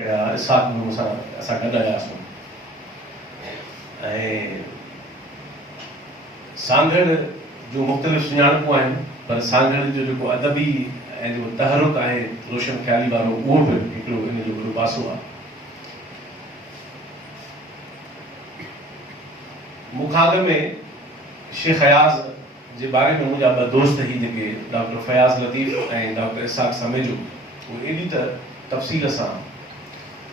इसाक में मूंसां असां गॾु आयासीं ऐं सांगड़ जो मुख़्तलिफ़ सुञाणपूं आहिनि पर सांगड़ जो जेको अदबी ऐं जेको तहरुक आहे रोशन ख़्याली वारो उहो बि हिकिड़ो इन जो वॾो पासो आहे। मुखाग में शेख अयाज़ जे बारे में मुंहिंजा ॿ दोस्त ही जेके डॉक्टर फयाज़ लतीफ़ ऐं डॉक्टर इसाक समेजो उहे एॾी त तफ़सील सां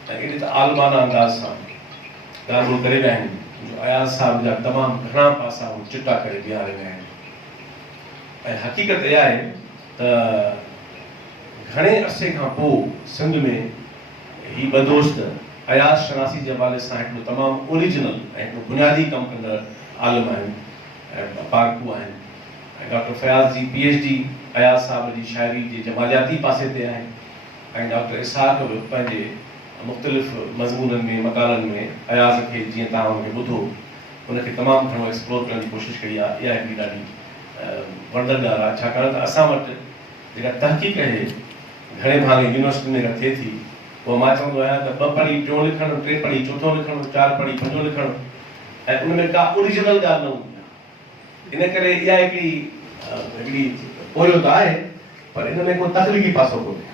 ऐं एॾी त आलमाना अंदाज़ सां ॻाल्हि करे विया आहिनि जो अयाज़ साहिब जा तमामु घणा पासा उहे चिटा करे बीहारे विया आहिनि। ऐं हक़ीक़त इहा आहे त घणे अरसे खां पोइ सिंध में ही ॿ दोस्त अयाज़ शनासी जे हवाले सां हिकिड़ो तमामु ओरिजिनल ऐं हिकिड़ो बुनियादी कमु कंदड़ आलिम आहिनि ऐं पारकू आहिनि। ऐं डॉक्टर फयाज़ जी PhD अयाज़ साहिब जी शाइरी जे जमालियाती पासे ते आहे ऐं डॉक्टर इसाक बि पंहिंजे मुख़्तलिफ़ मज़मूननि में मकाननि में अयाज़ खे जीअं तव्हां हुनखे ॿुधो उनखे तमामु घणो एक्सप्लोर करण जी कोशिशि कई आहे। इहा हिकिड़ी ॾाढी वणंदड़ ॻाल्हि आहे छाकाणि त असां वटि जेका तहक़ीक़ आहे घणे भाङे यूनिवर्सिटी में जेका थिए थी उहा मां चवंदो आहियां त 2 पढ़ी 4 लिखणु 3 पढ़ी 4 लिखणु 4 पढ़ी 5 लिखणु ऐं उन में का ओरिजिनल ॻाल्हि न हूंदी आहे। इन करे इहा हिकिड़ी पोयो त आहे पर इन में को तख़लीक़ी पासो कोन्हे।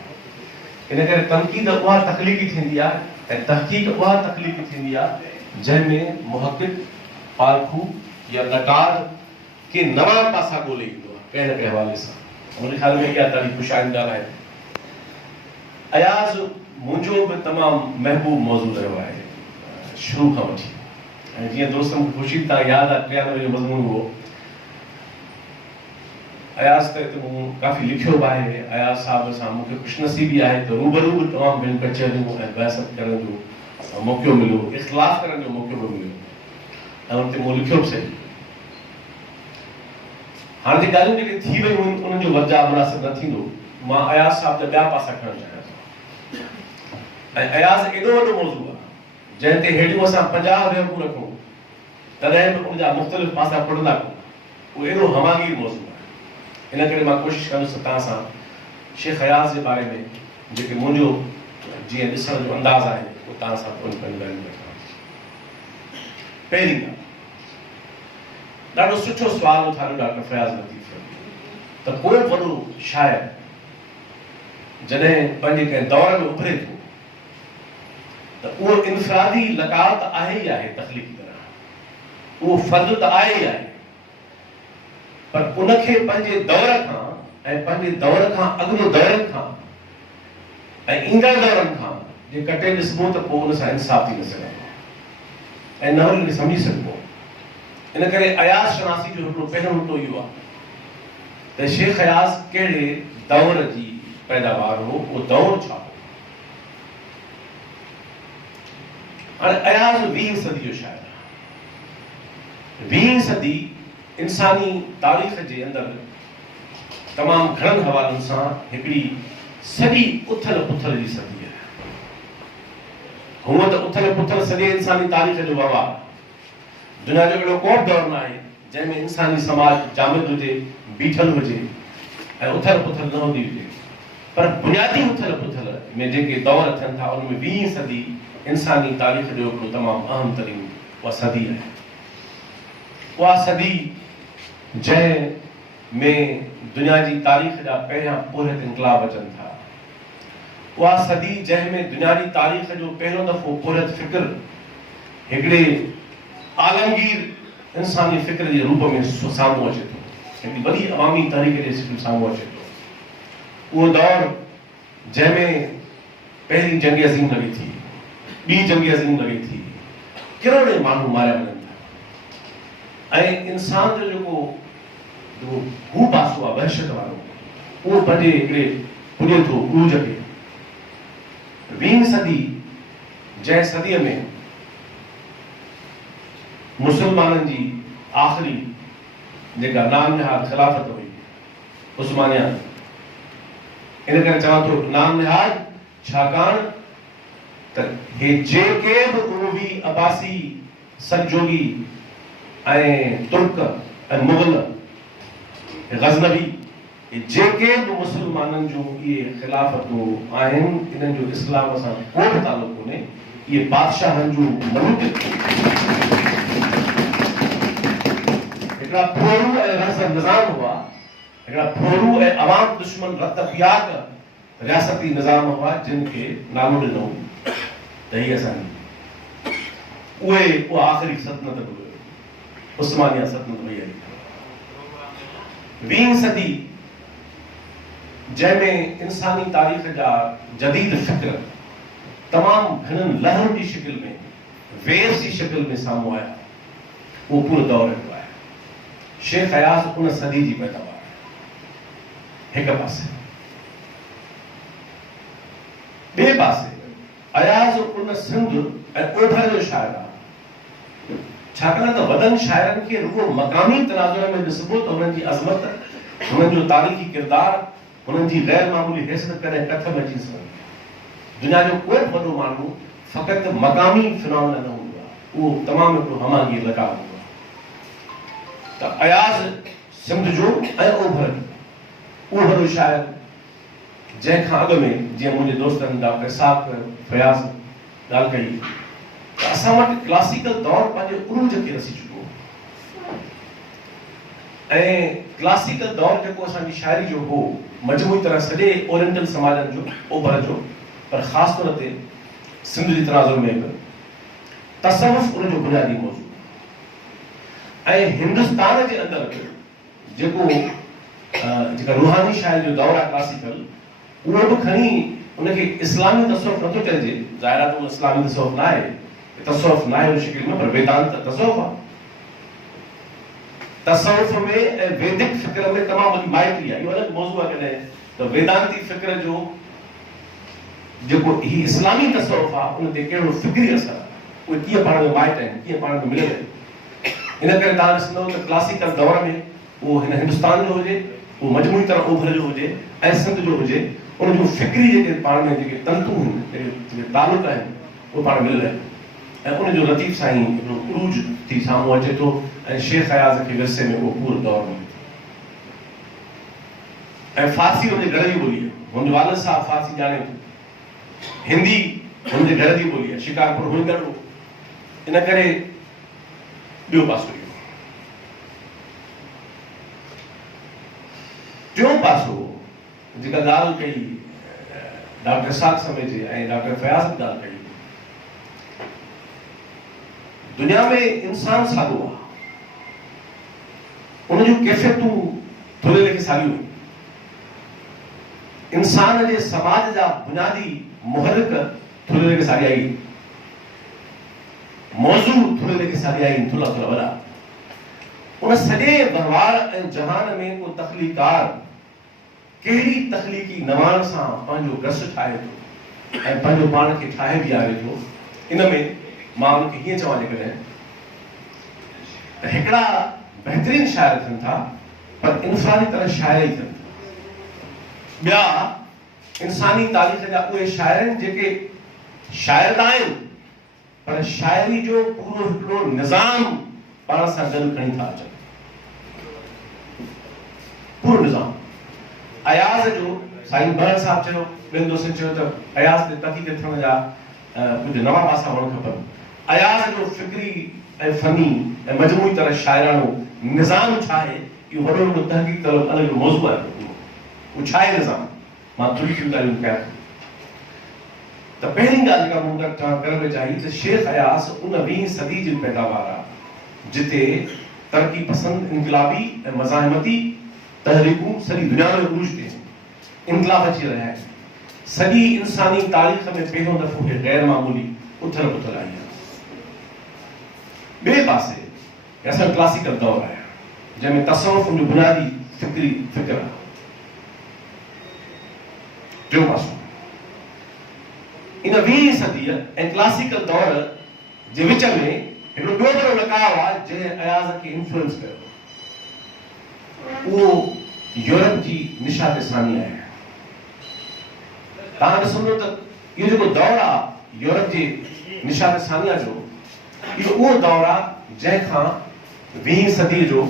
इन करे तनक़ीद उहा तख़लीक़ी थींदी आहे ऐं तहक़ीक़ उहा तख़लीक़ी थींदी आहे जंहिंमें मुहक़िक़ पारखू या नक़ाद के नवां पासा ॻोल्हे ईंदो आहे कंहिं न कंहिं हवाले सां। मुंहिंजे ख़्याल में इहा ॾाढी ख़ुशाइंद ॻाल्हि आहे। अयाज़ मुंहिंजो बि तमामु महबूब मौज़ू रहियो आहे शुरू खां वठी ऐं जीअं दोस्तनि खे ख़ुशी तव्हां यादि आहे 93 जो मज़मून हुओ। अयाज़ ते मूं काफ़ी लिखियो बि आहे। अयाज़ साहिब सां मूंखे ख़ुशनसीबी आहे त रूबरू बि तमामु ॿिनि कचहरियूं ऐं बहस करण जो मौक़ो मिलियो, इख़्तिलाफ़ करण जो मौक़ो बि मिलियो ऐं हुन ते मूं लिखियो बि सही। हाणे जे ॻाल्हियूं जेके थी वियूं आहिनि उन्हनि जो वजा मुनासिब न थींदो। मां अयाज़ साहिब जा ॿिया पासा खणणु चाहियां थो ऐं अयाज़ एॾो वॾो मौज़ू आहे जंहिं ते हेॾियूं असां 50 बेवकूफ़ रखूं तॾहिं बि उनजा मुख़्तलिफ़ पासा पढ़ंदा कोन। उहो एॾो हमागीर मौज़ू आहे। इन करे मां कोशिशि कंदुसि तव्हां सां शेख अयाज़ जे बारे में जेके मुंहिंजो जीअं ॾिसण जो अंदाज़ आहे उहो तव्हां सां पंहिंजी ॻाल्हियूं रखां। पहिरीं ॾाढो सुठो सुवालु उथारियो डॉक्टर फयाज़ लतीफ़ त को वॾो शाइर जॾहिं पंहिंजे कंहिं दौर में उभरे थो त उहो इनफ़रादी लक़ाब त आहे ई आहे तख़लीक़ी तरह, उहो फ़र्ज़ु त आहे ई आहे पर उनखे पंहिंजे दौर खां ऐं पंहिंजे दौर खां अॻिले दौरनि खां ऐं ईंदड़ दौरनि खां जे कटे ॾिसबो त पोइ उन सां इंसाफ़ थी न सघंदो ऐं न हुनखे सम्झी सघिबो। इन करे अयाज़ शनासी जो हिकिड़ो पहिरियों नुक़्तो इहो आहे त शेख अयाज़ कहिड़े दौर जी पैदावार हो, उहो दौर छा हो। हाणे अयाज़ 20वीं सदी जो शाइर आहे। 20वीं सदी इंसानी तारीख़ जे अंदरि तमामु घणनि हवालनि सां हिकिड़ी सॼी उथल पुथल जी सदी आहे। हूअं त उथल पुथल सॼे इंसानी तारीख़ जो ववा दुनिया जो अहिड़ो को दौर न आहे जंहिंमें इंसानी समाज जामिद हुजे, बीठल हुजे ऐं उथल पुथल न हूंदी हुजे। पर बुनियादी उथल पुथल में जेके दौर थियनि था उनमें 20वीं सदी इंसानी तारीख़ जो हिकिड़ो तमामु अहम तरीन उहा सदी आहे। उहा सदी जंहिं में दुनिया जी तारीख़ जा पहिरियां पुरहत इनक़लाब अचनि था। उहा सदी जंहिं में दुनिया जी तारीख़ जो पहिरियों दफ़ो पुरहत फ़िक्र हिकिड़े आलमगीर इंसानी फ़िक्र जे रूप में साम्हूं अचे थो, हिकिड़ी वॾी अवामी तहरीक जे साम्हूं अचे थो। उहो दौर जंहिंमें पहिरीं जंग अज़ीम लॻी थी, ॿी जंग अज़ीम लॻी थी, करोड़े माण्हू मारिया वञनि था ऐं इंसान जो जेको हू पासो आहे वहशत वारो उहो पंहिंजे हिकिड़े पुॼे थो उरूज खे। 20वीं सदी जंहिं सदीअ में मुसलमाननि जी आख़िरी जेका नाम निहाद ख़िलाफ़त हुई उस्मानिया, इन करे चवां थो नाम निहाद छाकाणि त हे जेके बि उमवी अब्बासी सतजोगी ऐं तुर्क ऐं मुग़ल गज़नवी जेके बि मुस्लमाननि जूं इहे ख़िलाफ़तूं आहिनि इन्हनि जो इस्लाम सां को बि तालुक़ कोन्हे। इहे बादशाहनि जूं मुल्क हिकिड़ा फोरू ऐं रस निज़ाम हुआ, हिकिड़ा फोरू ऐं अवाम दुश्मन रत पियाक रियासती निज़ाम हुआ जिन खे नालो ॾिनो त हीअ असांजी उहा आख़िरी सल्तनत बि हुई, उस्मानिया सल्तनत हुई। 20वीं सदी जंहिंमें इंसानी तारीख़ जा जदीद फ़िक्र तमामु घणनि लहरुनि जी शिकिल में, वेव्स जी शिकिल में साम्हूं आया, उहो पूरो दौर हिकिड़ो आहे। शेख अयाज़ उन सदी जी पैदावार हिक पासे, ॿिए पासे अयाज़ उन सिंध ऐं ओभर जो शाइर आहे। छाकाणि त वॾनि शाइरनि खे रुॻो मक़ामी तनाज़ुर में ॾिसबो त हुननि जी अज़मत, हुननि जो तारीख़ी किरदारु, हुननि जी गैर मामूली हैसियत कॾहिं कथ में अची सघंदी। दुनिया जो कोई बि वॾो माण्हू फ़क़ति मक़ामी फिनोमेना न हूंदो आहे, उहो तमामु हिकिड़ो हमांगी लॻाव हूंदो आहे। त अयाज़ सिंध जो ऐं ओभर जो उहो वॾो शाइर, जंहिंखां अॻु में जीअं मुंहिंजे दोस्तनि डॉक्टर इसाक़ फयाज़ ॻाल्हि कई त असां वटि क्लासिकल दौर पंहिंजे उरूज खे रसी चुको ऐं क्लासिकल दौर जेको असांजी शाइरी जो हो मजमूई तरह सॼे ओरिएंटल समाजनि जो, ओभर जो, पर ख़ासि तौर ते सिंध जी तनाज़ुर में बि तसव्वुफ़ उन जो बुनियादी मौज़ू ऐं हिंदुस्तान जे अंदरि जेका रूहानी शाइरी जो दौर आहे क्लासिकल, उहो बि खणी उनखे इस्लामी तसव्वुफ़ नथो चइजे। ज़ाहिर आहे त उहो इस्लामी तसव्वुफ़ न आहे, तसव्वुफ़ न आहे उन शिकिल में, पर वेदांत तसव्वुफ़ आहे। तसव्वुफ़ में ऐं वैदिक फ़िक्र में तमामु वॾी माइटी आहे। इहो अलॻि मौज़ू आहे कॾहिं त वेदांती फ़िक्र जो जेको ही इस्लामी तसव्वुफ़ आहे उन ते कहिड़ो फ़िक्री असरु आहे, उहे कीअं पाण में माइट आहिनि, कीअं पाण में मिलियल आहिनि। इन करे तव्हां ॾिसंदव त क्लासिकल दौर में उहो हिन हिंदुस्तान जो हुजे, उहो मजमूई तरह ओभर जो हुजे ऐं सिंध जो हुजे, उन जूं फ़िक्री जेके पाण में जेके तंतू आहिनि, जेके तालुक आहिनि, उहे पाण मिलियल आहिनि ऐं उन जो लतीफ़ साईं हिकिड़ो उरूज थी साम्हूं अचे थो ऐं शेख अयाज़ के विरसे में उहो पूरो दौर मिले थो। ऐं फ़ारसी हुनजे घर जी ॿोली आहे, मुंहिंजो वालिद साहब फ़ारसी ॼाणे थो, हिंदी हुनजे घर जी ॿोली आहे, शिकारपुर हुनगढ़। इन करे ॿियो पासो इहो। टियों पासो जेका ॻाल्हि कई डॉक्टर इसाक़ समे जे ऐं डॉक्टर फयाज़ ॻाल्हि कई, दुनिया में इंसान साॻियो आहे, उन जूं कैफ़ियतूं थोरे लेखे साॻियूं आहिनि। इंसान जे समाज जा बुनियादी मुहरिक थोरे लेखे साॻिया ई, मौज़ू थोरे लेखे साॻिया ई, थोरा थोरा वॾा। उन सॼे वहिंवार ऐं जहान में को तख़लीकार कहिड़ी तख़लीक़ी नवाण सां पंहिंजो रस ठाहे थो ऐं पंहिंजो पाण खे ठाहे बीहारे थो। इन में मां उनखे हीअं चवां जेकॾहिं त हिकिड़ा बहितरीन शाइर थियनि था, पर इंसानी तरह शाइर ई थियनि था। ॿिया इंसानी तारीख़ जा उहे शाइर आहिनि जेके शाइर त आहिनि, पर शाइरी जो पूरो हिकिड़ो निज़ाम पाण सां गॾु खणी था अचनि, पूरो निज़ाम। अयाज़ जो साईं बहर साहब चयो, ॿियनि दोस्तनि चयो त अयाज़ ते तहक़ीक़ थियण जा कुझु नवां पासा हुअणु खपनि। अयाज़ जो फ़िक्री ऐं फ़नी ऐं मजमूई तरह शाइरानो निज़ाम छा आहे, इहो वॾो वॾो तहक़ीक़ करणु अलॻि मौज़ू आहे। उहो छा आहे निज़ाम, मां थोरी थियूं ॻाल्हियूं कयां थो। त पहिरीं ॻाल्हि जेका मूं वटि करण में चाही त शेख अयाज़ उन 20वीं सदी जी पैदावार आहे जिते तरक़ी पसंद इनक़िलाबी ऐं मज़ाहिमती तहरीकूं सॼी दुनिया में उरूज ते इनक़िलाब अची रहिया आहिनि। सॼी इंसानी तारीख़ में पहिरियों दफ़ो हे गैर मामूली उथल पुथल आई आहे। ॿिए पासे असां क्लासिकल दौर आहे जंहिंमें तसव्वुफ़ जो बुनियादी फ़िक्र आहे। टियों पासो इन 20वीं सदी ऐं क्लासिकल दौर जे विच में हिकिड़ो ॿियो वॾो लकाव आहे जंहिं अयाज़ खे इन्फ्लुएंस कयो, उहो यूरोप जी निशात सानी आहे। तव्हां ॾिसंदो त इहो जेको दौर आहे यूरोप जी निशात सानिया जो, इहो उहो दौर आहे जंहिंखां 20वीं सदी जो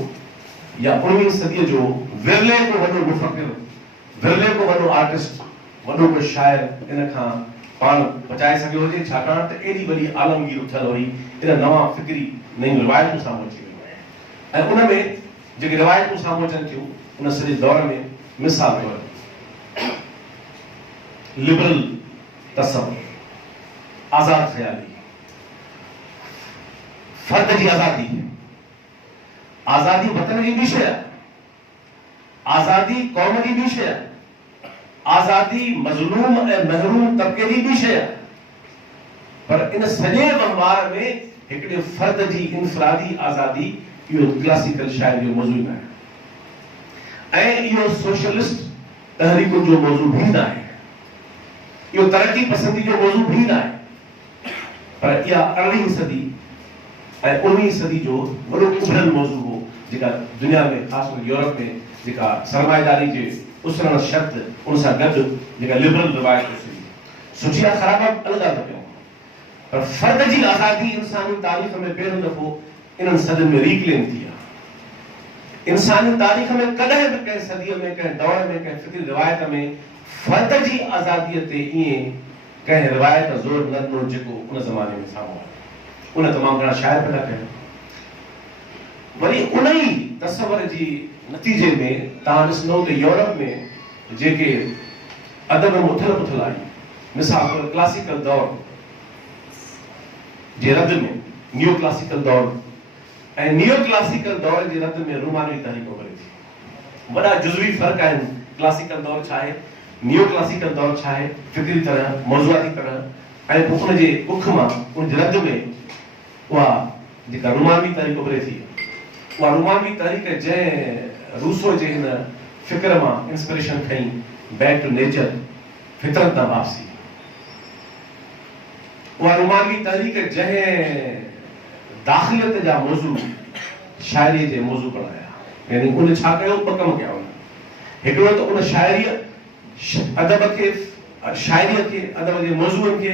या 19वीं सदी जो विरले को वॾो मुफ़क्किर, विरले को वॾो आर्टिस्ट, वॾो को शाइर इन खां पाण बचाए सघियो हुजे, छाकाणि त एॾी वॾी आलमगीर उथियल हुई, इन नवां फिक्री नयूं रिवायतूं साम्हूं अची वियूं। ऐं उन में जेके रिवायतूं साम्हूं अचनि थियूं उन सॼे दौर में मिसाल तौर लिबरल तसव्वुर, आज़ाद ख़्याली, फर्द जी आज़ादी, आज़ादी वतन जी ॿी शइ आहे, आज़ादी क़ौम जी ॿी शइ आहे, आज़ादी मज़लूम ऐं महरूम तबिके जी ॿी शइ आहे। पर इन सॼे वहिंवार में हिकिड़े फर्द जी इनफरादी आज़ादी इहो क्लासिकल शाइर जो मौज़ू न आहे ऐं इहो सोशलिस्ट तहरीकुनि जो मौज़ू बि न आहे, इहो तरक़ी पसंदी जो मौज़ू बि न आहे। पर इहा 18वीं सदी ऐं 19वीं सदी जो वॾो उभरल मौज़ू हो, जेका दुनिया में ख़ासि करे यूरोप में जेका सरमाएदारी जे उसरण शर्त उन सां गॾु जेका लिबरल रिवायत हुई, सुठी आहे ख़राब आहे अलॻि ॻाल्हि कयूं, पर फर्द जी आज़ादी इंसानी तारीख़ में पहिरियों दफ़ो इन्हनि सदियुनि में रीक्लेम थी आहे। इंसानी तारीख़ में कॾहिं बि कंहिं सदीअ में, कंहिं दौर में, कंहिं फिक्री रिवायत में फर्द जी आज़ादीअ ते ईअं कंहिं रिवायत ज़ोर न ॾिनो जेको उन ज़माने में साम्हूं आयो। उन तमामु घणा शाइर पैदा कया। वरी उन ई तसव्वुर जी नतीजे में तव्हां ॾिसंदो त यूरोप में जेके अदब में उथल पुथल आई, मिसाल तौर क्लासिकल दौर जे रद में नियो क्लासिकल दौर ऐं नियो क्लासिकल दौर जे रद में रूमानी तहरीक उभरे थी। वॾा जुज़वी फ़र्क़ आहिनि। क्लासिकल दौर छा आहे, नियो क्लासिकल दौर छा आहे, फिक्री तरह, मौज़ूआती तरह, ऐं पोइ उन जे कुख मां उन जे रद में उहा जेका रूमानी तहरीक उभरे थी, उहा रूमानी तहरीक जंहिं रूसो जे हिन फिक्र मां इंस्पिरेशन खई, बैक टू नेचर, फितरत तां वापसी, उहा रूमानी तहरीक जंहिं दाख़िलियत जा मौज़ू शाइरी जे मौज़ू बणाया, यानी उन छा कयो, ॿ कम कया उन। हिकिड़ो त उन शाइरी अदब खे, शाइरीअ खे, अदब जे मौज़ूअनि खे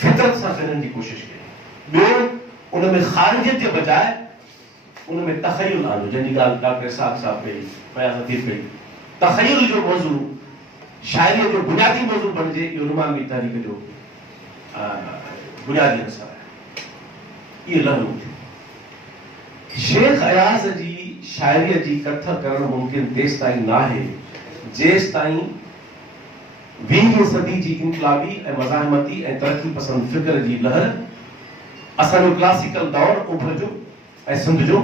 फितरत सां गॾण जी कोशिश कई। ॿियो उन में ख़ारिजियत जे बजाए उन में तख़य्युल आंदो, जंहिंजी ॻाल्हि डॉक्टर इसाक़ साहब कई, फयाज़ लतीफ़ कई। तख़य्युल जो मौज़ू शाइरीअ जो बुनियादी मौज़ू बणिजे, इहो रूमानी तहरीक जो बुनियादी असर आहे। इहे लहरूं थियूं। शेख अयाज़ जी शाइरीअ जी कथ करणु मुमकिन तेसि ताईं न आहे जेसि ताईं 20वीं सदी जी इनक़लाबी ऐं मज़ाहिमती ऐं तरक़ी पसंद फिक्र जी लहर असांजो क्लासिकल दौर उभर जो ऐं सिंध जो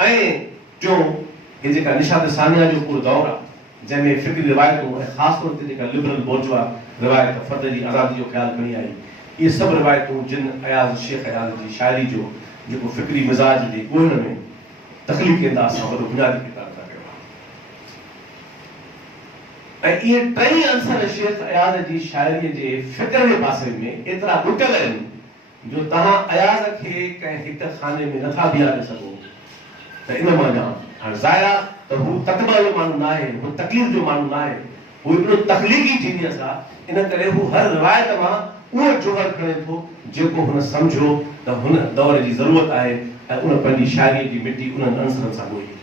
ऐं टियों हे जेका निशाद सानिया जो पूरो दौर आहे, जंहिंमें फिक्री रिवायतूं ऐं ख़ासि तौर ते जेका लिबरल बोर्जुआ रिवायत फर्द जी आज़ादी जो ख़्यालु खणी आई, इहे सभु रिवायतूं जिन अयाज़, शेख अयाज़ जी शाइरी जो जेको फिक्री मिज़ाज जे ॻोल्हण में तख़लीक़ी अंदाज़ सां वॾो बुनियादी किरदारु अदा कयो आहे। ऐं इहे टई अंसर शेख अयाज़ जी शाइरीअ जे फिक्र जे पासे में एतिरा ॿुटियल आहिनि जो तव्हां अयाज़ खे कंहिं हिक खाने में नथा बीहारे सघो। त इन मां ॼाण हाणे ज़ाहिर आहे त हू तकबा जो माण्हू न आहे, हू तकलीफ़ जो माण्हू न आहे, हू हिकिड़ो तख़लीक़ी जीनियस आहे। इन करे हू हर रिवायत मां उहो जोहर खणे थो जेको हुन सम्झो त हुन दौर जी ज़रूरत आहे ऐं उन पंहिंजी शाइरीअ जी मिटी उन्हनि अंसरनि सां ॻोल्ही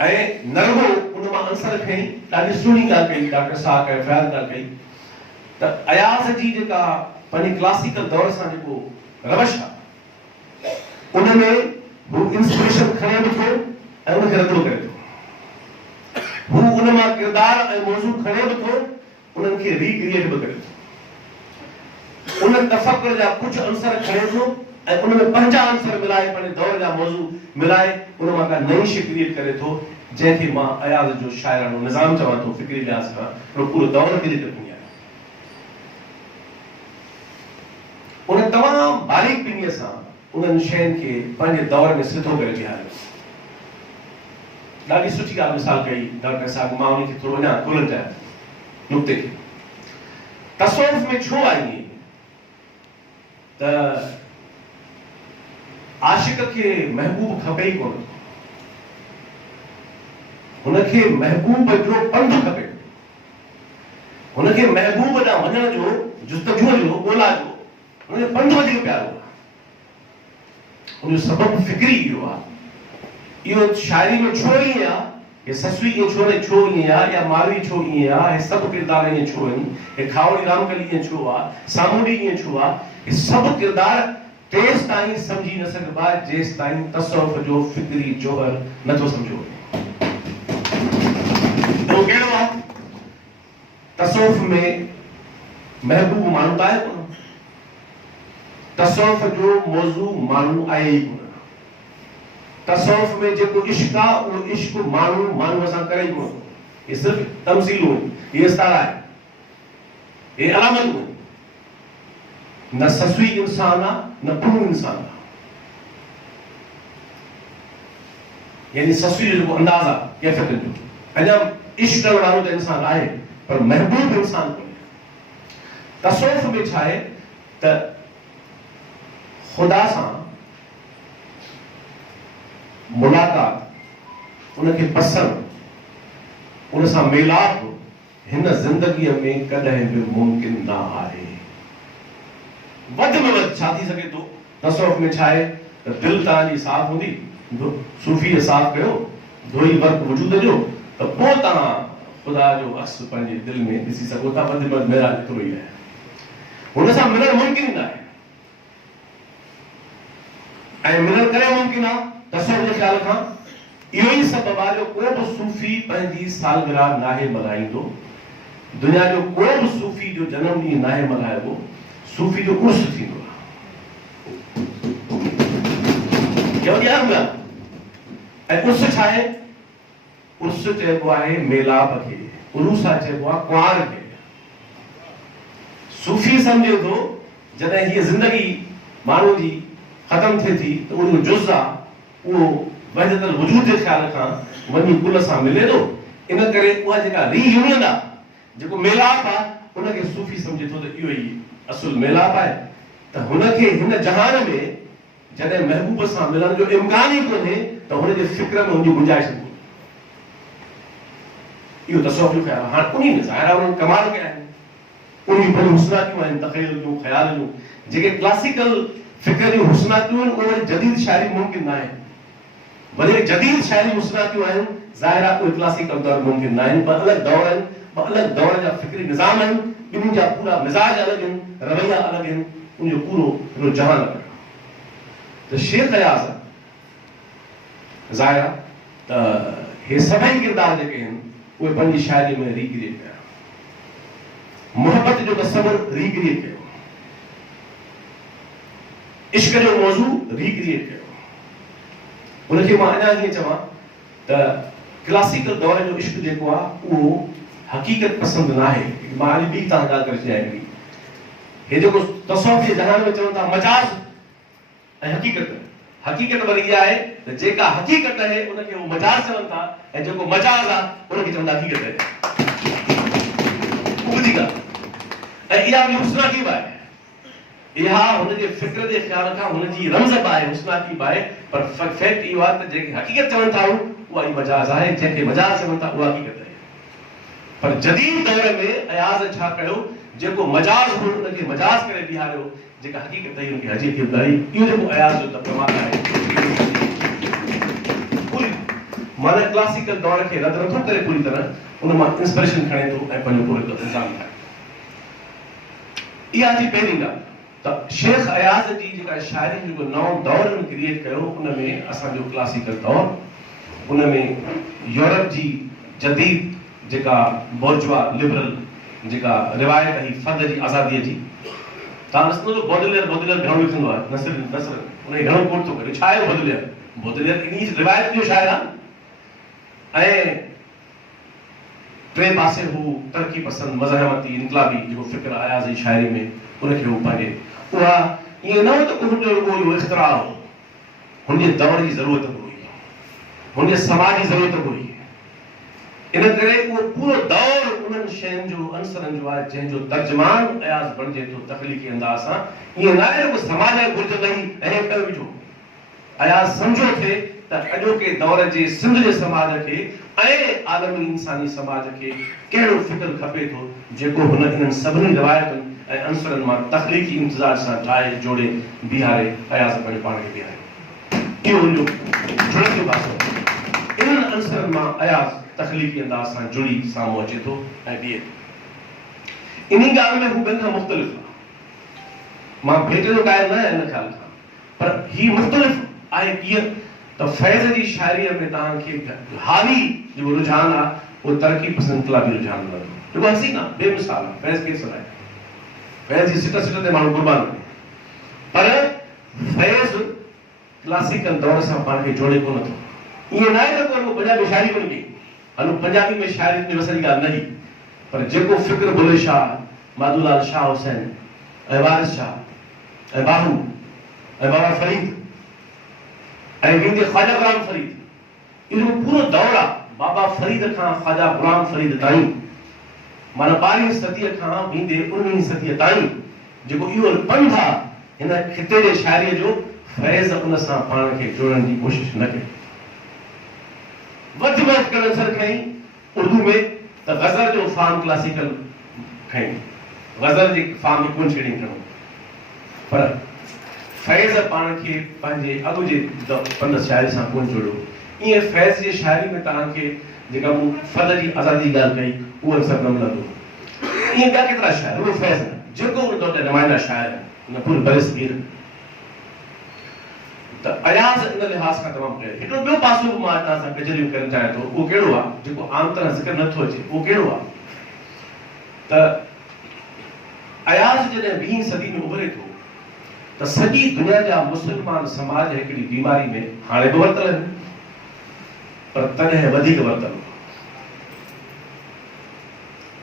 ऐं नरमो उन मां अंसर खई। ॾाढी सुहिणी ॻाल्हि कई डॉक्टर साहब ऐं फयाज़ ॻाल्हि कई त अयाज़ जी जेका पंहिंजी क्लासिकल दौर सां जेको रवश आहे उन में हू इंस्पिरेशन खणे बि थो ऐं उनखे रद्द करे थो। हू उन मां किरदार ऐं मौज़ू खणे बि थो, उन्हनि खे रिक्रिएट बि करे थो। उन तफ़क्कुर जा कुझु अंसर खणे थो ऐं उन में पंहिंजा अंसर मिलाए, पंहिंजे दौर जा मौज़ू मिलाए, उन मां का नई शइ क्रिएट करे थो, जंहिंखे मां अयाज़ जो शाइरानो निज़ाम चवां थो फिक्री लिहाज़ खां, पर पूरो दौर खे जेको खणी आयो। उन तमामु बारीक ॿिनीअ सां उन्हनि शयुनि खे पंहिंजे दौर में सिधो करे बीहारियो। ॾाढी सुठी ॻाल्हि मिसाल कई डॉक्टर साहब, मां उनखे थोरो अञा ॻोल्हण चाहियां नुक़्ते खे। तसव्वुफ़ में छो आई त आशिक खे महबूब खपे ई कोन, हुनखे महबूब जो पंध खपे, हुनखे महबूब ॾांहुं वञण जो, जुस्तजूअ जो, ॻोल्हा जो, हुनखे पंध वधीक प्यारो आहे। उन सबब फिक्री इहो आहे। इहो शायरी में छो ईअं आहे, ये ससुई ईअं छो ईअं आहे, या मारवी छो ईअं आहे, हे सभु किरदार ईअं छो आहिनि, हे खावड़ी रामकली ईअं छो आहे, सामूडी ईअं छो आहे, हे सभु किरदार तेसि ताईं सम्झी न सघिबा जेसि ताईं तसव्वुफ़ जो फिक्री जोहर नथो सम्झो वञे। उहो कहिड़ो आहे? तसव्वुफ़ में महबूब माण्हू त आहे कोन, तसव्वुफ़ जो मौज़ू माण्हू आहे ई कोन। तसव्वुफ़ में जेको इश्क आहे उहो इश्क माण्हूअ सां करे ई कोन। ये सिर्फ़ तमसीलूं आहिनि, ये इस्तारा आहे, ये अलामतूं आहिनि। न ससुई इंसान आहे, न पुनू इंसान आहे। यानी ससुई जो जेको अंदाज़ आहे कैफ़ियत जो, अञा इश्क करण वारो त इंसान आहे, पर महबूब इंसान कोन्हे। तसव्वुफ़ में छा आहे त ख़ुदा सां मुलाक़ात, उनखे पसंदि, उन सां मेलाप हिन ज़िंदगीअ में कॾहिं बि मुमकिन न आहे। वधि में वधि छा थी सघे थो? तसव्वुफ़ में छा आहे त दिलि तव्हांजी साफ़ हूंदी, सूफ़ीअ साफ़ कयो, धोई वर्क वजूद जो, त पोइ तव्हां ख़ुदा जो अक्स पंहिंजे दिलि में ॾिसी सघो था। वधि में वधि मेराज एतिरो ई आहे, हुन सां मिलणु मुमकिन न आहे। ऐं मिलणु करे मुमकिन आहे तसव्वुफ़ जे ख़्याल खां। इहो ई सबब आहे जो को बि सूफ़ी पंहिंजी सालगिरह नाहे मल्हाईंदो, दुनिया जो को बि सूफ़ी जो जनम ॾींहुं नाहे मल्हाइबो, सूफ़ी जो उर्स थींदो आहे। ऐं उर्स छा आहे? उर्स चइबो आहे मेलाप खे, उरूसा चइबो आहे कुंवार खे। सूफ़ी सम्झे थो जॾहिं हीअ ज़िंदगी माण्हू जी ख़तम थिए थी त उहो जुज़ आहे, उहो वहदतुल वजूद जे ख़्याल खां वञी कुल सां मिले थो। इन करे उहा जेका रीयूनियन आहे, जेको मेलाप आहे, उनखे सूफ़ी सम्झे थो त इहो ई असुल मेलाप आहे। त हुनखे हिन जहान में जॾहिं महबूब सां मिलण जो इम्कान ई कोन्हे त हुनजे फ़िक्र में हुनजी गुंजाइश कोन्हे। इहो तसव्वुफ़ जो ख़्याल आहे। हाणे उन्ही में ज़ाहिर आहे उन्हनि कमाल कया आहिनि, उन्ही बड़ी हुस्नातियूं आहिनि, तख़य्युल जूं, ख़्याल जूं। जेके क्लासिकल फ़िक्र जूं हुस्नातियूं आहिनि, उहे जदीद शायरी मुमकिन न आहे। भले जदीद शायरी हुस्नातियूं आहिनि, ज़ाहिर आहे उहे क्लासिकल दौर मुमकिन न आहिनि। ॿ अलॻि दौर आहिनि, ॿ अलॻि दौर जा फ़िक्री निज़ाम आहिनि, ॿिन्हिनि जा पूरा मिज़ाज अलॻि आहिनि, रवैया अलॻि आहिनि, उनजो पूरो जहान अलॻि आहे। त शेख अयाज़ ज़ाहिर आहे त हे सभई किरदार जेके आहिनि उहे पंहिंजी शायरी में रीक्रिएट कया। मोहब्बत जो तसव्वुर रीक्रिएट कयो, इश्क जो मौज़ू रीक्रिएट कयो। उनखे मां अञा हीअं चवां त क्लासिकल दौर जो इश्क जेको आहे उहो हक़ीक़त पसंदि न आहे। मां अॼु ॿी तव्हां ॻाल्हि करे छॾियां हिकिड़ी, हे जेको तसव्वुफ़ जे जहान में चवनि था मजाज़ ऐं हक़ीक़त, हक़ीक़त वरी इहा आहे त जेका हक़ीक़त आहे उनखे उहो मजाज़ चवनि था, ऐं जेको मजाज़ आहे उनखे चवंदा हक़ीक़त आहे। ॿुधी ॻाल्हि। ऐं इहा बि हुस्नाकीब आहे, इहा हुनजे फ़िक्र जे ख़्याल खां हुनजी रमज़ आहे, हुस्नाकीब आहे। पर फैक्ट इहो आहे त जेकी हक़ीक़त चवनि था उहा ई मजाज़ आहे, जंहिंखे मजाज़ चवनि था उहा हक़ीक़त आहे। पर जदीद दौर में अयाज़ छा कयो? जेको मजाज़ हो उनखे मजाज़ करे ॿीहारियो, जेका हक़ीक़त हुई उनखे हक़ीक़त ॿुधाई। इहो जेको अयाज़ जो तमाम आहे, पूरी माना क्लासिकल दौर खे रद्द नथो करे, पूरी तरह उन मां इंस्पिरेशन खणे थो ऐं पंहिंजो पूरो इंतज़ाम ठाहे। इहा थी पहिरीं ॻाल्हि। त शेख अयाज़ जी जेका शायरी जो नओं दौर क्रिएट कयो, उन में असांजो क्लासिकल दौर, उन में यूरोप जी जदीद जेका बोर्जुआ लिबरल जेका रिवायत ही फर्द जी आज़ादीअ जी, तव्हां ॾिसंदो बौदलेयर घणो लिखंदो आहे, नसर उन घणो कोट थो करे। छा आहे बौदलेयर इन रिवायत जो शाइर आहे। ऐं टे पासे हू तरक़ी पसंद, मज़हमती, इनकलाबी जेको फ़िक्र अयाज़ जी शायरी में उनखे हू पंहिंजे, उहा ईअं न हो त हुनजो रुॻो इख़्तिरा हो, हुनजे दौर जी ज़रूरत हुई, हुनजे समाज जी ज़रूरत हुई। इन करे उहो पूरो दौर उन्हनि शयुनि जो, अंसरनि जो आहे जंहिंजो तर्जमान अयाज़ बणिजे थो तख़लीक़ी अंदाज़ सां। ईअं न आहे को समाज जो घुर्ज लही ऐं कयो विझो। अयाज़ सम्झो थिए त अॼोके दौर जे सिंध जे समाज खे ऐं आलमी इंसानी समाज खे कहिड़ो फ़िक्र खपे थो, जेको हुन इन्हनि सभिनी रिवायतुनि ऐं अंसरनि मां तख़लीक़ी इम्तिज़ाज सां ठाहे जोड़े बीहारे अयाज़ पंहिंजे पाण खे बीहारे। इहो उनजो जुड़ंदो पासो। इन्हनि अंसरनि मां अयाज़ तख़लीक़ी अंदाज़ सां जुड़ी साम्हूं अचे थो ऐं बीहे थो। इन ॻाल्हि में हू ॿियनि खां मुख़्तलिफ़ आहे। मां भेट जो ॻाइल न आहियां इन ख़्याल खां, पर ही मुख़्तलिफ़ आहे कीअं त फैज़ जी शाइरीअ में तव्हांखे हावी जेको रुझान आहे उहो तरक़ी पसंदि इनक़लाबी रुझान मिलंदो। जेको हसीन आहे, बेमिसाल आहे। फैज़ केरु सलाहे? फैज़ जी सिट सिट ते माण्हू क़ुर्बान करे, पर फैज़ क्लासिकल दौर सां पाण खे जोड़े कोन थो। ईअं न आहे त को पंजाबी शाइरी कोन कई, हलो पंजाबी में शाइरी में वसण जी ॻाल्हि न हुई, पर जेको फ़िक्र बुले शाह, माधूलाल शाह हुसैन ऐं वारिस शाह ऐं बाहू ऐं बाबा फरीद ऐं वेंदे ख्वाजा गुलाम फरीद, इहो पूरो दौर आहे बाबा फरीद खां ख्वाजा गुलाम फरीद ताईं, माना 12वीं सदीअ खां वेंदे 19वीं सदीअ ताईं जेको इहो पंध आहे हिन खिते जे शाइरीअ जो, फैज़ उन सां पाण खे जोड़ण जी कोशिश न कई। वधि में वधि असर खई उर्दू में त ग़ज़ल जो फार्म क्लासिकल खई, ग़ज़ल जी फार्म में कोन छेड़ी करणो, पर फैज़ पाण खे पंहिंजे अॻु जे पंध शाइरी सां कोन जोड़ियो। ईअं फैज़ जी शाइरी में तव्हांखे जेका मूं फद जी आज़ादी जी ॻाल्हि कई उहो असर न मिलंदो। ईअं ॿिया केतिरा शाइर, उहो फैज़ न, जेको उन दौर जा नुमाइंदा शाइर उन पूरे बरसगीर त अयाज़ इन लिहाज़ खां तमामु कयो। हिकिड़ो ॿियो पासो बि मां तव्हां सां गजरियूं करणु चाहियां थो, उहो कहिड़ो आहे जेको आम तरह ज़िक्र नथो अचे, उहो कहिड़ो आहे त अयाज़ जॾहिं 20वीं सदी में उभरे थो त सॼी दुनिया जा मुस्लमान समाज हिकिड़ी बीमारी में हाणे बि वरतल आहिनि, पर तॾहिं वधीक वरतल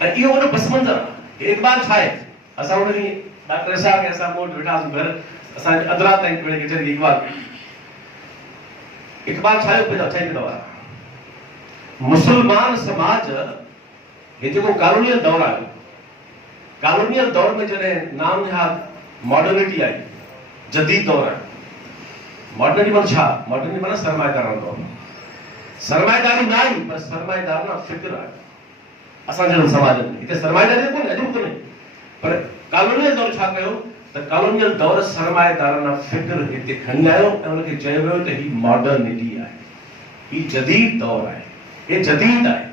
ऐं इहो वॾो पस मंज़र आहे। इक़बाल छा आहे? असां उन ॾींहुं डॉक्टर इसाक़ खे असां मूं वटि वेठासीं घर, असांजे अदरा ताईं पिणे गजरी इक़बाल छा जो पैदा ठही वेंदो आहे? मुस्लमान समाज हे जेको कॉलोनियल दौर आयो, कॉलोनियल दौर में जॾहिं नाम निहाद मॉडर्निटी आई, जदीद दौर आयो, मॉडर्निटी माना छा? मॉडर्निटी माना सरमाएदार दौर। सरमाएदारी न आई, पर सरमाएदार ना फिक्र आयो असांजे समाज में। हिते सरमाएदारी कोन्हे, अॼु बि कोन्हे, पर कॉलोनियल दौर छा कयो त कॉलोनियल दौर सरमाएदाराना फिक्र हिते खणी आयो ऐं उनखे चयो वियो त ही मॉडर्निटी आहे, ही जदीद दौर आहे, हे जदीद आहे।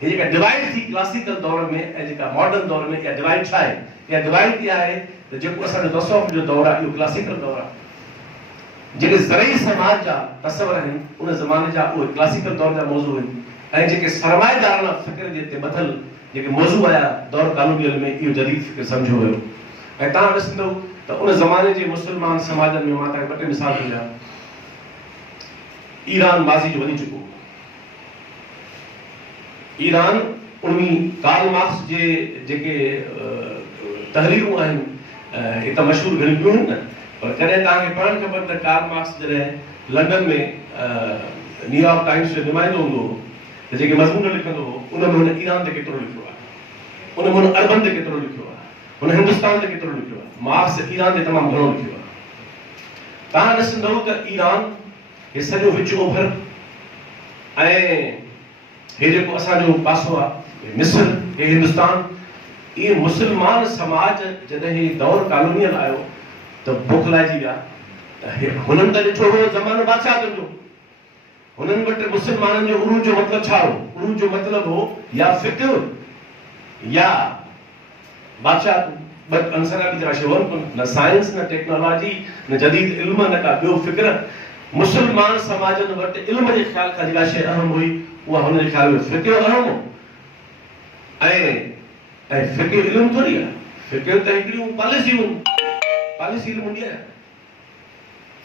हे जेका डिवाइड थी क्लासिकल दौर में ऐं जेका मॉडर्न दौर में, इहा डिवाइड छा आहे? इहा डिवाइड इहा आहे त जेको असांजो तसव्वुफ़ जो दौर आहे इहो क्लासिकल दौर आहे। जेके ज़रई समाज जा तसवर आहिनि उन ज़माने जा उहे क्लासिकल दौर जा मौज़ू आहिनि, ऐं जेके सरमाएदाराना फिक्र जे ते ॿधल जेके मौज़ू आया दौर कॉलोनियल में, इहो जदीद फिक्र सम्झो वियो। ऐं तव्हां ॾिसंदव त उन ज़माने जे मुस्लमान समाजनि में मां तव्हांखे ॿ टे मिसाल ॾियां। ईरान माज़ी जो वञी चुको, ईरान उनमें कार्ल मार्क्स जे जेके तहरीरूं आहिनि, हितां मशहूरु घणी ॿियूं आहिनि न, पर कॾहिं तव्हांखे पढ़णु खपनि त कार्ल मार्क्स जॾहिं लंडन में न्यूयॉर्क टाइम्स जो नुमाइंदो हूंदो हो त जेके मज़मून लिखंदो हो उन में हुन ईरान ते केतिरो लिखियो आहे, उन में हुन अरबन ते केतिरो लिखियो आहे, हुन हिंदुस्तान ते केतिरो लिखियो आहे। मार्क्स ईरान ते तमामु घणो लिखियो आहे। तव्हां ॾिसंदव त ईरान हे सॼो विच ओभर ऐं हे जेको असांजो पासो आहे मिस्र, हे हिंदुस्तान, इहे मुस्लमान समाज जॾहिं हे दौर कॉलोनियल आयो त बुखलाइजी विया। त हुननि त ॾिठो हो ज़मानो बादशाहतुनि जो, हुननि वटि मुस्लमाननि जो उरूज जो मतिलबु छा हो? उरूज जो मतिलबु हो या फिक्र या बादशाह। ॿ अंसराती जहिड़ा शयूं कोन, न साइंस न टेक्नोलॉजी न जदीद इल्म न का ॿियो फिक्र। मुस्लमान समाजनि वटि इल्म जे ख़्याल खां जेका शइ अहम हुई उहा हुन जे ख़्याल में फिक्र अहम हो। ऐं फिक्र इल्म थोरी आहे, फिक्र त हिकिड़ियूं पॉलिसियूं, पॉलिसी इल्म हूंदी आहे।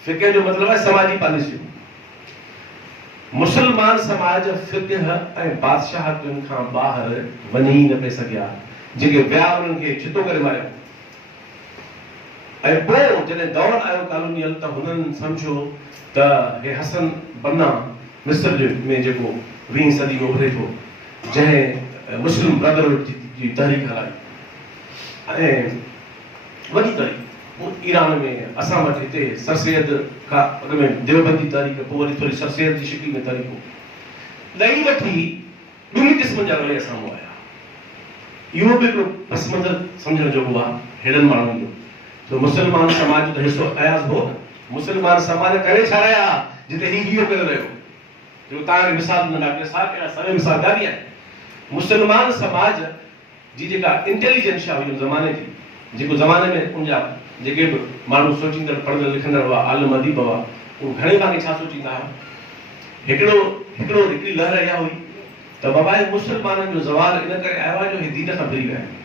फिक्र जो मतिलबु आहे समाजी पॉलिसियूं। मुस्लमान समाज फिक्र ऐं बादशाहतुनि खां ॿाहिरि वञी न पिए सघिया, जेके विया उन्हनि खे छितो करे मारियो। ऐं पोइ जॾहिं दौर आयो कॉलोनियल त हुननि सम्झो त हे हसन बन्ना मिस्र में जेको 20वीं सदी में उभरे थो, जंहिं मुस्लिम ब्रदरहुड जी तहरीक हलाई ऐं वॾी तहरीक, वो ईरान में असां वटि हिते सर सैयद खां अॻु में देवबंदी तहरीक, पोइ वरी थोरी सर सैयद जी शिकिल में तहरीकूं ॾेई वठी ॿिन्ही क़िस्म जा रवैया साम्हूं आया। इहो बि हिकिड़ो पस मंज़र सम्झण जोॻो आहे हेॾनि माण्हुनि जो। तो मुस्लमान समाज जो हिस्सो अयाज़ हो, मुस्लमान समाज करे छा रहिया जिते इहो करे रहियो जो तव्हांखे मिसाल न डॉक्टर साहब अहिड़ा सभई मिसाल ॾाढी आहे। मुस्लमान समाज जी जेका इंटेलिजेंशिया हुई उन ज़माने जी, जेको ज़माने में उनजा जेके बि माण्हू सोचींदड़ पढ़ंदड़ लिखंदड़ हुआ, आलिम अदीब हुआ, उहे घणे भाङे छा सोचींदा हुआ, हिकिड़ी लहर इहा हुई त बाबा मुस्लमाननि जो ज़वाल इन करे आयो आहे जो हे दीन खां फिरी विया आहिनि।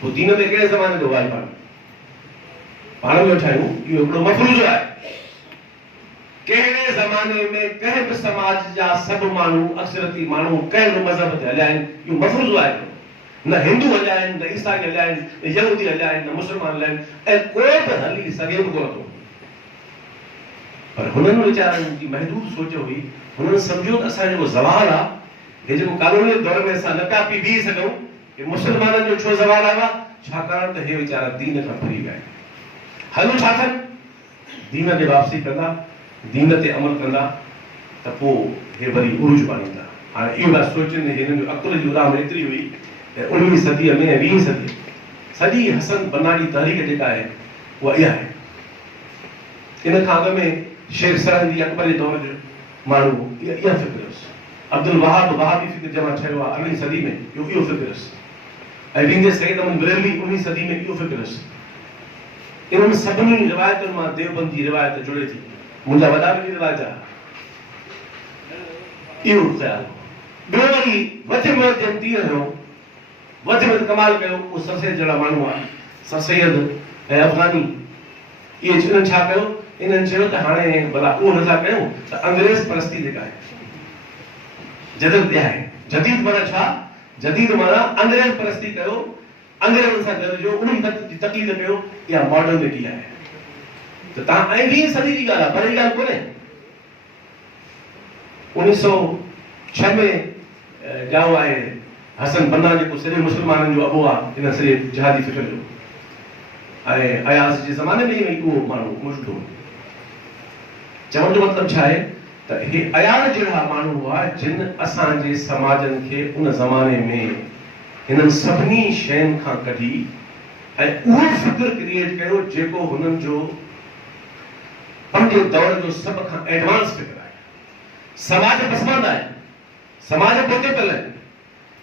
पोइ दीन में कहिड़े ज़माने जो आहे पाण में वेठा आहियूं, इहो हिकिड़ो मफ़रूज़ आहे। कहिड़े ज़माने में कंहिं बि समाज जा सभु माण्हू अक्सरती माण्हू कंहिं बि मज़हब ते हलिया आहिनि, इहो मफ़रूज़ आहे। न हिंदू हलिया आहिनि, न ईसाई हलिया आहिनि, न यहूदी हलिया आहिनि, न मुस्लमान हलिया आहिनि, ऐं कोई बि हली सघे बि कोन थो। पर हुननि वीचारनि जी महदूद सोच हुई, हुननि सम्झो त असांजो जेको ज़वाल आहे, हे जेको कानूनी दौर में असां न पिया पी बीह सघूं कि मुस्लमाननि जो छो ज़वाल आयो आहे, छाकाणि त हे वीचारा दीन खां फिरी विया आहिनि। हलूं छा कनि, दीन ते वापसी कंदा, दीन ते अमल कंदा त पोइ हे वरी उरूज पाणींदा। हाणे इहो पिया सोचनि, हिननि जो अकुल जी उॾाम एतिरी हुई त 19वीं सदीअ में 20वीं सदी सॼी हसन बन्ना जी तहरीक जेका आहे उहा इहा आहे। इन खां अॻु में शेर सरहंदी अकबर जे दौर जो माण्हू इहा फिक्र हुअसि। अब्दुल वहाब वहाबी फिक्र जमा ठहियो आहे 18वीं सदी में, इहो फिक्र हुअसि। ऐं वेंदे सईद अहमद बरेलवी 19वीं सदी में इहो फिक्र हुअसि। इन्हनि सभिनी रिवायतुनि मां देवबंद जी रिवायत जुड़े थी, मुंहिंजा वॾा बि रिवाज आहे, इहो ख़्याल। ॿियो वरी वधि में वधि तीर हुयो, वधि में वधि कमाल कयो, उहो सर सैयद जहिड़ा माण्हू आहे, सर सैयद ऐं अफ़गानी। इहे इन्हनि छा कयो, इन्हनि चयो त हाणे भला उहो नथा कयूं त अंग्रेज़ परस्ती जेका आहे जदीद आहे, जदीद माना छा, जदीद माना अंग्रेज़ परस्ती कयो, अंग्रेज़नि सां गॾिजो, उन्हनि जी तक़लीद कयो, इहा मॉडर्निटी आहे। त तव्हां ऐं 20वीं सदी जी ॻाल्हि आहे, पर इहा ॻाल्हि कोन्हे। 1906 में ॼाओ आहे हसन बन्ना जेको सॼे मुस्लमाननि जो अबो आहे इन सॼे जिहादी फिक्र जो, ऐं अयाज़ जे ज़माने में ई उहो माण्हू मौजूद हो। चवण जो मतिलबु छा आहे त हे अयाज़ जहिड़ा माण्हू हुआ जिन असांजे समाजनि खे उन ज़माने में हिननि सभिनी शयुनि खां कढी ऐं उहो फिक्र क्रिएट कयो जेको हुननि जो पंहिंजे दौर जो सभ खां एडवांस फिक्र आहे। समाज पसंदि आहे, समाज पोते पियल आहिनि।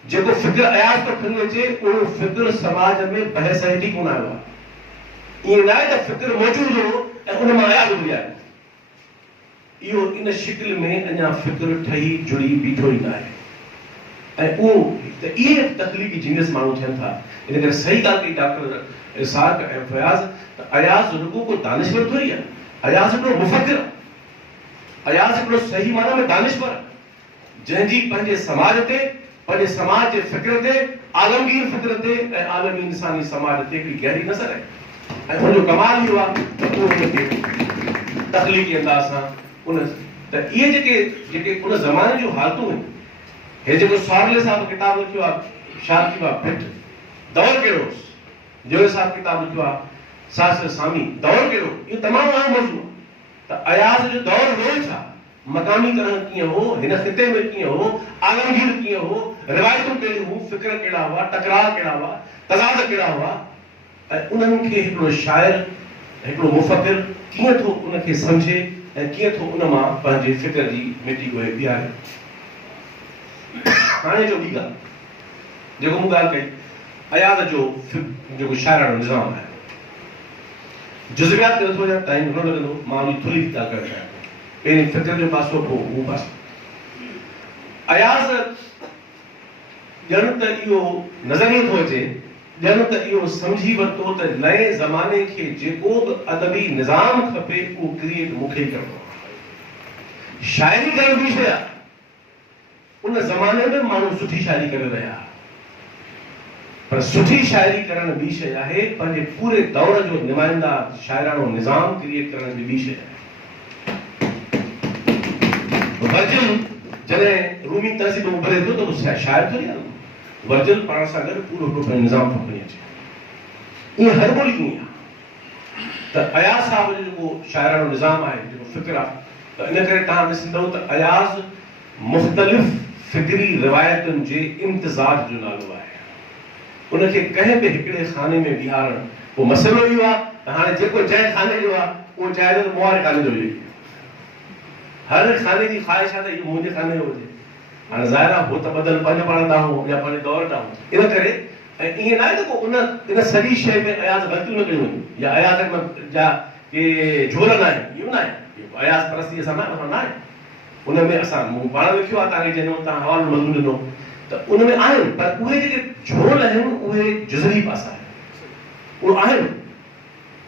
जेको फिक्र अयाज़ तो खणी अचे, उहो फिक्र समाज में बहस हेठी कोन आयो आहे। ईअं न आहे त फिक्र मौजूद हो ऐं उन मां अयाज़ उभरी आयो। इहो इन शिकिल में अञा फिक्र ठही जुड़ी बीठो ई न आहे। ऐं उहो त इहे तख़लीक़ी जीनियस माण्हू थियनि था। इन करे सही ॻाल्हि कई डॉक्टर इसाक ऐं फयाज़ त अयाज़ रुॻो को दानिश्वर थोरी आहे, अयाज़ हिकिड़ो मुफ़क्किर, अयाज़ हिकिड़ो सही माना में दानिश्वर, जंहिंजी पंहिंजे समाज ते, पंहिंजे समाज जे फिक्र ते, आलमगीर फिक्र ते ऐं आलमी इंसानी समाज ते हिकिड़ी गहरी नज़र आहे। ऐं हुनजो कमाल इहो आहे त उहो हुनखे तख़लीक़ी अंदाज़ सां उन त इहे जेके उन ज़माने जूं हालतूं आहिनि, हे जेको सारले साहब किताब लिखियो आहे शारकी बा भिट, दौर कहिड़ो हुउसि, जोरे साहब किताब लिखियो आहे सासिर सामी, दौर कहिड़ो, इहो तमामु अहम मौज़ू आहे। त अयाज़ जो दौर हुओ छा, मकामीकरण कीअं हो, हिन ख़िते में कीअं हो, आलमगीर कीअं हो, रिवायतूं कहिड़ियूं हुयूं, फिक्र कहिड़ा हुआ, टकराव कहिड़ा हुआ, तज़ाद कहिड़ा हुआ, ऐं उन्हनि खे हिकिड़ो शाइर, हिकिड़ो मुफ़क्किर कीअं थो उनखे सम्झे ऐं कीअं थो उन मां पंहिंजे फिक्र जी मिटी ॻोहे ॿीहारे। हाणे जो ॿी ॻाल्हि जेको मूं ॻाल्हि कई, अयाज़ जो जेको शाइराणो निज़ाम आहे, जुज़वियात ते नथो वञा, टाइम घणो लॻंदो, मां उनजी थुली थी करणु चाहियां। पहिरीं फिक्र जो पासो, पोइ उहो पासो। अयाज़ ॼण त इहो नज़रियो थो अचे, ॼण त इहो सम्झी वरितो त नए ज़माने खे जेको बि अदबी निज़ाम खपे उहो क्रिएट मूंखे ई करिणो आहे। शाइरी करणु ॿी शइ आहे, उन ज़माने में माण्हू सुठी शाइरी करे रहिया, पर सुठी शाइरी करणु ॿी शइ आहे, पंहिंजे पूरे दौर जो नुमाइंदा शाइराणो निज़ाम क्रिएट करणु बि ॿी शइ आहे। वर्जिल जॾहिं रूमी तहज़ीब उभरे थो त उहो शाइर थोरी आहे, वर्जिल पाण सां गॾु पूरो हिकिड़ो निज़ाम थो खणी अचे। ईअं हर ॿोली ईअं आहे। त अयाज़ साहब जो जेको शाइराणो निज़ाम आहे, जेको फिक्र आहे, त इन करे तव्हां ॾिसंदव त अयाज़ मुख़्तलिफ़ फिक्री रिवायतुनि जे इम्तिज़ाज जो नालो आहे। उनखे कंहिं बि हिकिड़े खाने में बीहारणु, पोइ मसइलो इहो आहे त हाणे जेको जंहिं खाने जो आहे उहो चाहे थो त मुआरे खाने जो हुजे, हर खाने जी ख़्वाहिश आहे त इहो मुंहिंजे खाने जो हुजे। हाणे ज़ाहिर आहे हो त बदल पंहिंजे पाण ॾांहुं या पंहिंजे दौर ॾांहुं, इन करे ऐं ईअं न आहे त को इन सॼी शइ में अयाज़ ग़लतियूं न कयूं आहिनि या अयाज़ में जा के झोल न आहिनि, इहो न आहे। अयाज़ परस्ती असां न आहे। उन में असां मूं पाण लिखियो आहे, तव्हांखे ॾिनो, तव्हां हवालो मज़मून ॾिनो, त उन में आहिनि, पर उहे जेके झोल आहिनि उहे जुज़वी पासा आहिनि। उहे आहिनि,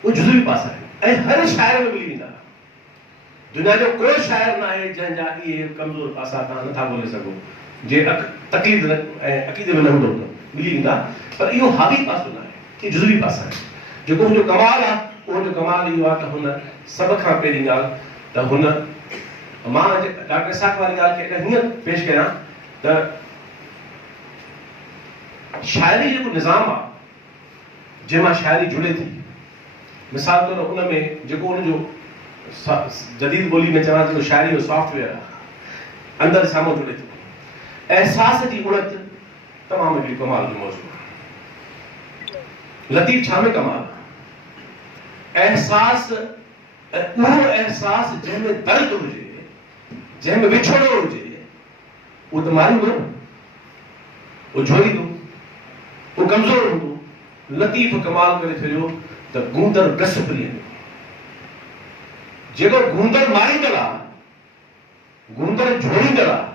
उहे जुज़वी पासा आहिनि ऐं हर शाइर में मिली वेंदा। दुनिया जो कोई शाइर न आहे जंहिंजा इहे कमज़ोर पासा तव्हां नथा ॻोल्हे सघो, जे तकलीफ़ ऐं अक़ीदे में न हूंदो त मिली वेंदा। पर इहो हावी पासो न आहे, इहे जुज़वी पासा आहिनि। जेको हुनजो कमाल आहे, उहो कमाल इहो आहे त हुन सभ खां पहिरीं ॻाल्हि त हुन, मां डॉक्टर इसाक़ वारी ॻाल्हि खे हीअं पेश कयां त शाइरी जेको निज़ाम आहे जंहिंमां शाइरी जुड़े थी, मिसाल तौर उन में जेको हुनजो जदीद ॿोली में चवां थो शाइरी जो सॉफ्टवेयर आहे, अंदरि साम्हूं जुड़े थो, एहसास जी उणत तमामु हिकिड़ी कमाल जो मौजूदु आहे। लतीफ़ छा में कमाल आहे? एहसास, उहो एहसास जंहिंमें दर्द हुजे, जंहिंमें विछोड़ो हुजे, उहो त मारींदो, उहो झोरींदो, उहो कमज़ोर हूंदो। लतीफ़ कमाल करे छॾियो त गूंदड़ गस प्रियंदो। जेको गूंदड़ मारींदड़ आहे, गूंदड़ झोरींदड़ आहे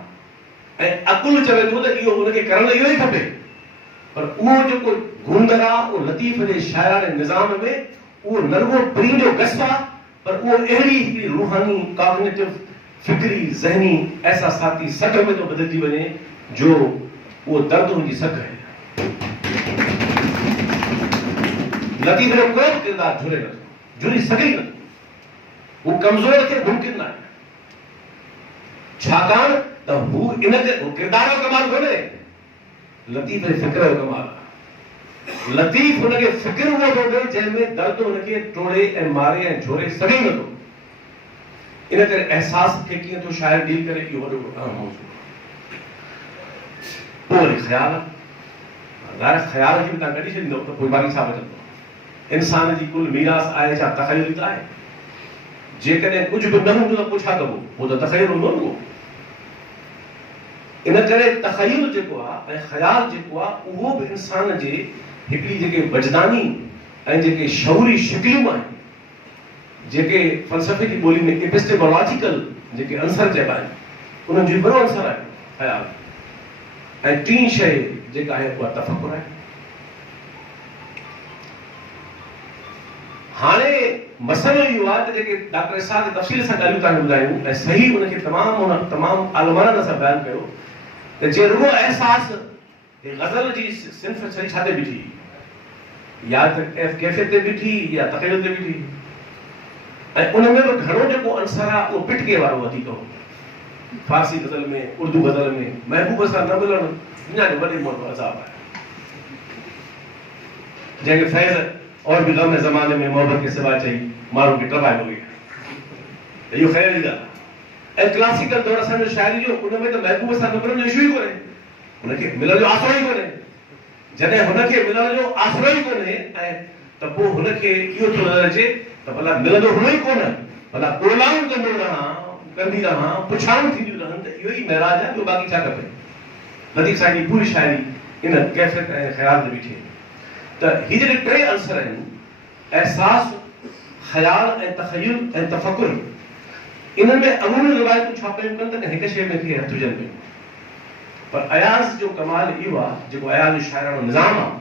ऐं अकुल चवे थो त इहो उनखे करण इहो ई खपे, पर उहो जेको गूंदड़ आहे उहो लतीफ़ जे शाइराने निज़ाम में उहो न रुॻो प्रींदो गस आहे, पर उहो अहिड़ी हिकिड़ी रूहानी, कॉग्निटिव, फिक्री, ज़हनी एहसासाती सघ में थो बदिलजी वञे जो उहो दर्द हुनजी सघ आहे। लतीफ़ जो कोई किरदारु जुड़े नथो, जुड़ी सघे ई नथो। हू कमज़ोर खे मुमकिन न आहे, छाकाणि त हू इनजे किरदार जो कमाल कोन्हे, लतीफ़ जे फ़िक्र जो कमाल आहे। लतीफ़ हुनखे फ़िक्र उहो थो ॾे जंहिंमें दर्द हुनखे टोड़े ऐं मारे ऐं झोरे सघे ई नथो। इन करे एहसास खे कीअं थो शाइर डील करे, इहो वॾो अहम मौज़ूअ आहे। पोइ वरी ख़्याल, ज़ाहिर ख़्याल खे बि तव्हां कढी छॾींदव त पोइ बाक़ी छा बचंदो? इंसान जी कुल मीरास आहे छा? तख़य्युल त आहे। जेकॾहिं कुझु बि न हूंदो त पोइ छा कबो? पोइ त तख़य्युल हूंदो न। इन करे तख़य्युल जेको आहे ऐं ख़्याल जेको आहे उहो बि इंसान जे हिकिड़ी जेके वजदानी ऐं जेके शऊरी शिकिलियूं आहिनि, जेके फ़लसफ़े जी ॿोली में एपिस्टेमोलॉजिकल जेके अंसर चइबा आहिनि, उन्हनि जो वॾो अंसर आहे ख़्याल। ऐं टीं शइ जेका आहे उहा तफ़कुर आहे। हाणे मसइलो इहो आहे त जेके डॉक्टर इसाक़ तफ़सील सां ॻाल्हियूं तव्हांखे ॿुधायूं ऐं सही उनखे तमामु आलमाना सां बयानु कयो त जे रुॻो एहसास ग़ज़ल जी सिन्फ़ सही छा ते बीठी, या त कैफ़ियत ते बीठी या तख़य्युल ते बीठी, ऐं उन में बि घणो जेको अंसर आहे उहो पिटके वारो वधीक हो। फारसी ग़ज़ल में, उर्दू ग़ज़ल में महबूब सां न मिलणु दुनिया जो वॾे मोटो अज़ाब आहे, जंहिंखे फैज़ और भी गम ज़माने में मोहब्बत के सिवा चई माण्हू खे टबाए हो गया। इहो ख़ैर जी ॻाल्हि आहे। ऐं क्लासिकल दौर असांजो शाइरी जो उन में त महबूब सां न मिलण जो इशू ई कोन्हे, हुनखे मिलण जो आसरो ई कोन्हे। जॾहिं हुनखे मिलण जो आसरो ई कोन्हे ऐं त पोइ हुनखे इहो थो नज़र अचे त भला मिलंदो हुओ ई कोन, भला ॻोल्हाऊं कंदो रहां, कंदी रहां, पुछाऊं थींदियूं रहनि, त इहो ई महराज आहे, ॿियो बाक़ी छा खपे। लतीफ़ साईं जी पूरी शाइरी इन कैफ़ियत ऐं ख़्याल ते बीठी आहे। त हीअ जेके टे अंसर आहिनि, एहसास, ख़्याल ऐं तख़य्युल ऐं तफ़कुर, इन्हनि में अमूमी रिवायतूं छा कयूं कनि त हिक शइ में खे हथ विझनि पियूं। पर अयाज़ जो कमाल इहो आहे, जेको अयाज़ जो शाइरानो निज़ाम आहे,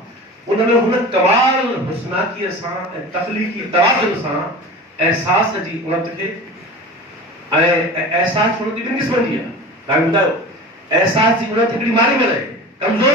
उन में हुन कमाल हुस्नाकीअ सां ऐं तख़लीक़ी तवाज़ुन सां एहसास जी उणत खे, ऐं एहसास उणत ॿिनि क़िस्मनि जी आहे। तव्हांखे ॿुधायो, एहसास जी उणत हिकिड़ी मारी में रहे, कमज़ोर